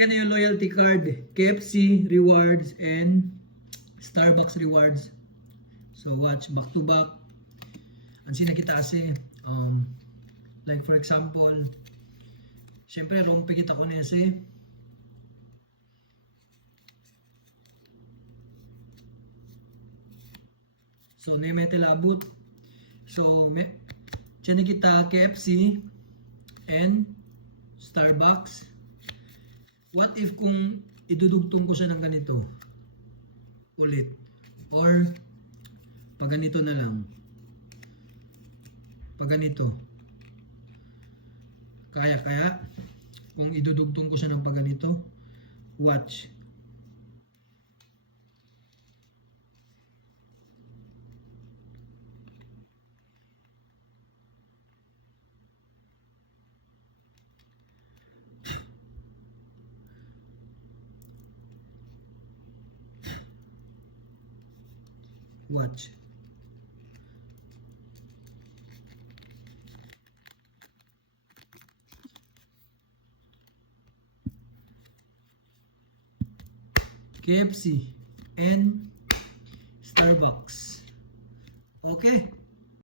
Yan yung loyalty card, KFC rewards and Starbucks rewards. So watch back to back. Ansi na kita kasi like for example, syempre rompe kita ko na kasi. So na may tilabot. So tiyan kita KFC and Starbucks. What if kung idudugtong ko siya ng ganito ulit, or pag ganito na lang, pag ganito, kaya kung idudugtong ko siya ng pag ganito, watch. Watch. KFC and Starbucks. Okay.